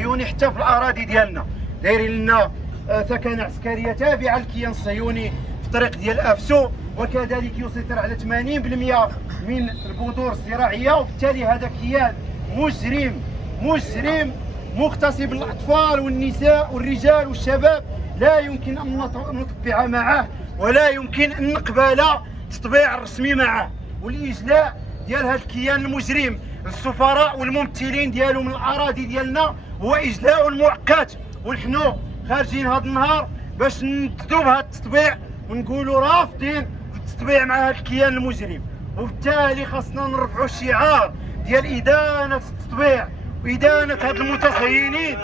الصهيوني حتى في الاراضي ديالنا. دايرين لنا ثكنه عسكريه تابعه للكيان الصهيوني في الطريق ديال افسو، وكذلك يسيطر على 80% من البذور الزراعيه، وبالتالي هذا كيان مجرم مغتصب الاطفال والنساء والرجال والشباب. لا يمكن ان نطبع معه، ولا يمكن ان نقبل التطبيع الرسمي معه. والاجلاء ديال هذا الكيان المجرم السفراء والممثلين ديالو من الاراضي ديالنا هو اجلاء مؤقت، ونحن خارجين هذا النهار باش ننتدوا بهذا التطبيع ونقولوا رافضين التطبيع مع هذا الكيان المجرم. وبالتالي خاصنا نرفعوا الشعار ديال ادانه التطبيع وادانه هاد المتصهينين